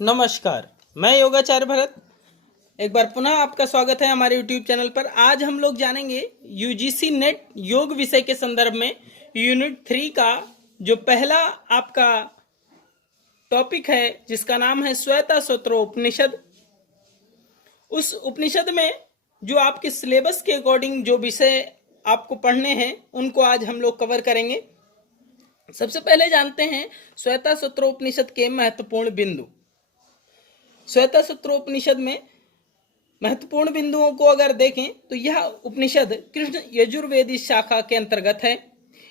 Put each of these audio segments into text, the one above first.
नमस्कार, मैं योगाचार्य भरत। एक बार पुनः आपका स्वागत है हमारे YouTube चैनल पर। आज हम लोग जानेंगे यूजीसी नेट योग विषय के संदर्भ में यूनिट 3 का जो पहला आपका टॉपिक है, जिसका नाम है श्वेताश्वतरोपनिषद। उस उपनिषद में जो आपके सिलेबस के अकॉर्डिंग जो विषय आपको पढ़ने हैं, उनको आज हम लोग कवर करेंगे। सबसे पहले जानते हैं श्वेताश्वतरोपनिषद के महत्वपूर्ण बिंदु। श्वेताश्वतरोपनिषद में महत्वपूर्ण बिंदुओं को अगर देखें तो यह उपनिषद कृष्ण यजुर्वेदी शाखा के अंतर्गत है।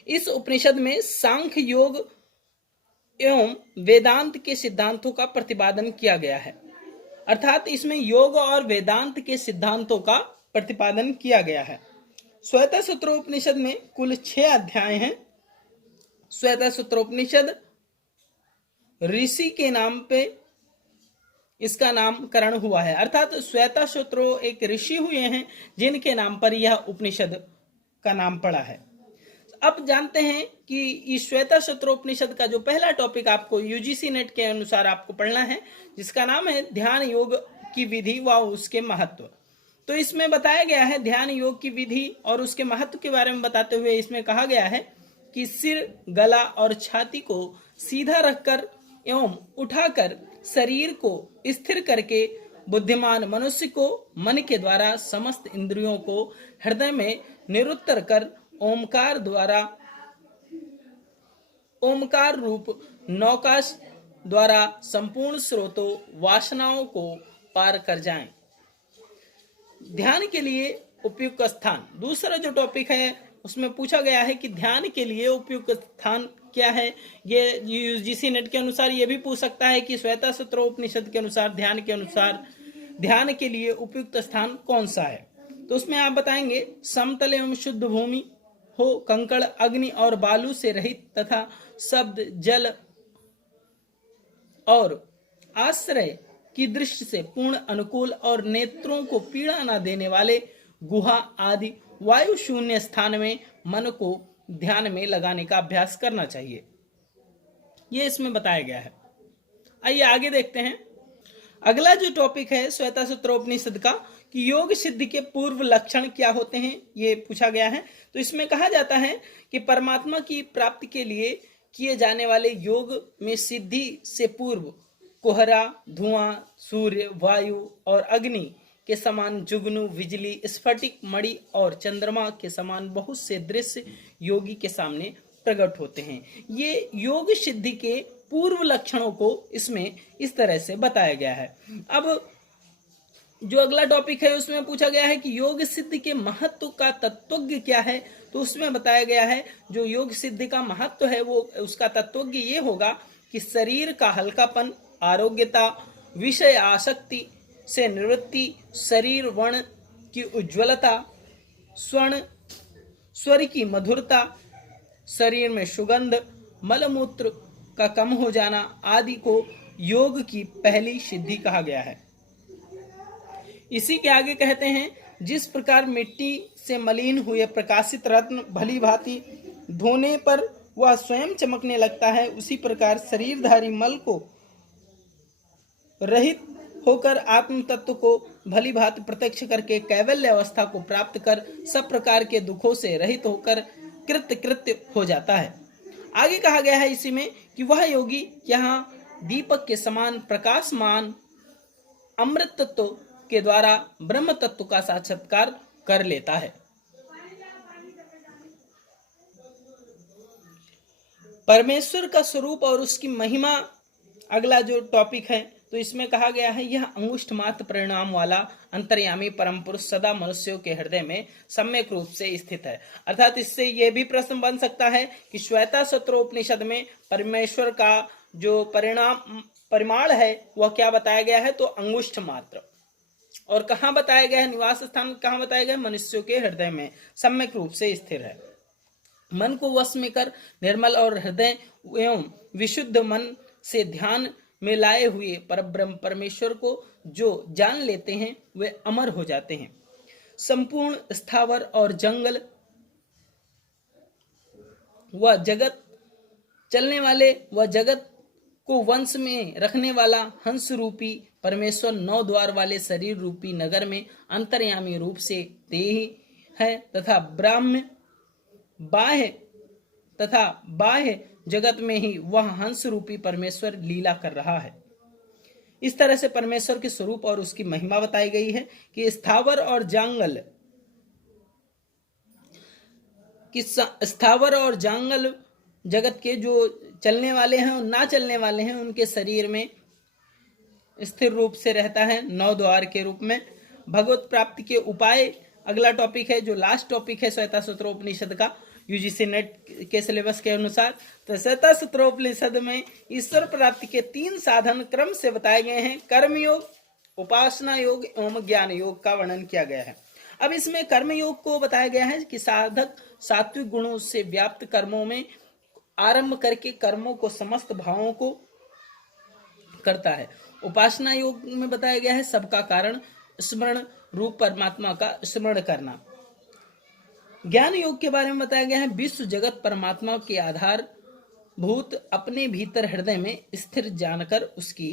इस उपनिषद में सांख्य योग एवं वेदांत के सिद्धांतों का प्रतिपादन किया गया है। अर्थात इसमें योग और वेदांत के सिद्धांतों का प्रतिपादन किया गया है। श्वेताश्वतरोपनिषद में कुल 6 अध्याय हैं। श्वेताश्वतरोपनिषद ऋषि के नाम पे इसका नामकरण हुआ है। अर्थात श्वेताश्वतरो एक ऋषि हुए हैं जिनके नाम पर यह उपनिषद का नाम पड़ा है। अब जानते हैं कि इस श्वेताश्वतरोपनिषद का जो पहला टॉपिक आपको यूजीसी नेट के अनुसार आपको पढ़ना है, जिसका नाम है ध्यान योग की विधि व उसके महत्व। तो इसमें बताया गया है ध्यान योग की विधि और उसके महत्व के बारे में बताते हुए इसमें कहा गया है कि सिर, गला और छाती को सीधा रखकर एवं उठाकर शरीर को स्थिर करके बुद्धिमान मनुष्य को मन के द्वारा समस्त इंद्रियों को हृदय में निरुत्तर कर ओमकार रूप नौकाश द्वारा संपूर्ण स्रोतों वासनाओं को पार कर जाएं। ध्यान के लिए उपयुक्त स्थान। दूसरा जो टॉपिक है उसमें पूछा गया है कि ध्यान के लिए उपयुक्त स्थान क्या है। ये यूजीसी नेट के अनुसार ये भी पूछ सकता है कि श्वेताश्वतरोपनिषद के अनुसार ध्यान के लिए उपयुक्त स्थान कौन सा है। तो उसमें आप बताएंगे समतल एवं शुद्ध भूमि हो, कंकड़, अग्नि और बालू से रहित तथा शब्द, जल और आश्रय की दृष्टि से पूर्ण, अनुकूल और नेत्रों को पीड़ा न देने वाले गुहा आदि वायु शून्य स्थान में मन को ध्यान में लगाने का अभ्यास करना चाहिए। ये इसमें बताया गया है। आइए आगे देखते हैं। अगला जो टॉपिक है श्वेताश्वतरोपनिषद का कि योग सिद्धि के पूर्व लक्षण क्या होते हैं, ये पूछा गया है। तो इसमें कहा जाता है कि परमात्मा की प्राप्ति के लिए किए जाने वाले योग में सिद्धि से पूर्व कोहरा, धुआं, सूर्य, वायु और अग्नि के समान जुगनू, बिजली, स्फटिक, मणि और चंद्रमा के समान बहुत से दृश्य योगी के सामने प्रकट होते हैं। ये योग सिद्धि के पूर्व लक्षणों को इसमें इस तरह से बताया गया है। अब जो अगला टॉपिक है उसमें पूछा गया है कि योग सिद्धि के महत्व का तत्वज्ञ क्या है। तो उसमें बताया गया है जो योग सिद्धि का महत्व है वो उसका तत्वज्ञ ये होगा कि शरीर का हल्कापन, आरोग्यता, विषय आसक्ति से निवृत्ति, शरीर वर्ण की उज्ज्वलता, स्वर की मधुरता, शरीर में सुगंध, मलमूत्र का कम हो जाना आदि को योग की पहली सिद्धि कहा गया है। इसी के आगे कहते हैं जिस प्रकार मिट्टी से मलिन हुए प्रकाशित रत्न भली भांति धोने पर वह स्वयं चमकने लगता है, उसी प्रकार शरीरधारी मल को रहित होकर आत्म तत्व को भली भांति प्रत्यक्ष करके कैवल्य अवस्था को प्राप्त कर सब प्रकार के दुखों से रहित होकर कृत्य हो जाता है। आगे कहा गया है इसी में कि वह योगी यहाँ दीपक के समान प्रकाशमान अमृत तत्व के द्वारा ब्रह्म तत्व का साक्षात्कार कर लेता है। परमेश्वर का स्वरूप और उसकी महिमा अगला जो टॉपिक है। तो इसमें कहा गया है यह अंगुष्ठ मात्र परिणाम वाला अंतर्यामी परम पुरुष सदा मनुष्यों के हृदय में सम्यक रूप से स्थित है। अर्थात इससे यह भी प्रश्न बन सकता है कि श्वेताश्वतरोपनिषद में परमेश्वर का जो परिमाण है वह क्या बताया गया है। तो अंगुष्ठ मात्र। और कहाँ बताया गया है, निवास स्थान कहाँ बताया गया है, मनुष्यों के हृदय में सम्यक रूप से स्थिर है। मन को वश में कर निर्मल और हृदय एवं विशुद्ध मन से ध्यान में लाए हुए परब्रह्म परमेश्वर को जो जान लेते हैं वे अमर हो जाते हैं। संपूर्ण स्थावर और जंगल व जगत चलने वाले व जगत को वंश में रखने वाला हंस रूपी परमेश्वर 9 द्वार वाले शरीर रूपी नगर में अंतर्यामी रूप से देही है तथा बाह्य जगत में ही वह हंस रूपी परमेश्वर लीला कर रहा है। इस तरह से परमेश्वर के स्वरूप और उसकी महिमा बताई गई है कि स्थावर और जांगल जगत के जो चलने वाले हैं और ना चलने वाले हैं उनके शरीर में स्थिर रूप से रहता है 9 द्वार के रूप में। भगवत प्राप्ति के उपाय अगला टॉपिक है, जो लास्ट टॉपिक है श्वेतासूत्रोपनिषद का यूजीसी नेट के सिलेबस के अनुसार। तो श्वेतासूत्रोपनिषद में ईश्वर प्राप्ति के 3 साधन क्रम से बताए गए हैं। कर्म योग, उपासना योग एवं ज्ञान योग का वर्णन किया गया है। अब इसमें कर्म योग को बताया गया है कि साधक सात्विक गुणों से व्याप्त कर्मों में आरंभ करके कर्मों को समस्त भावों को करता है। उपासना योग में बताया गया है सबका कारण स्मरण रूप परमात्मा का स्मरण करना। ज्ञान योग के बारे में बताया गया है विश्व जगत परमात्मा के आधार भूत अपने भीतर हृदय में स्थिर जानकर उसकी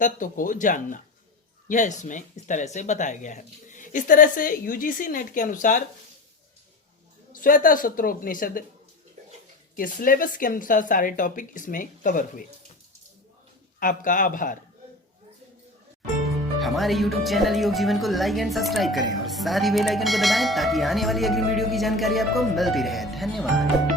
तत्व को जानना। यह इसमें इस तरह से बताया गया है। इस तरह से यूजीसी नेट के अनुसार श्वेतासूत्रोपनिषद के सिलेबस के अनुसार सारे टॉपिक इसमें कवर हुए। आपका आभार। हमारे YouTube चैनल योग जीवन को लाइक एंड सब्सक्राइब करें और साथ ही बेल आइकन को दबाएं ताकि आने वाली अगली वीडियो की जानकारी आपको मिलती रहे। धन्यवाद।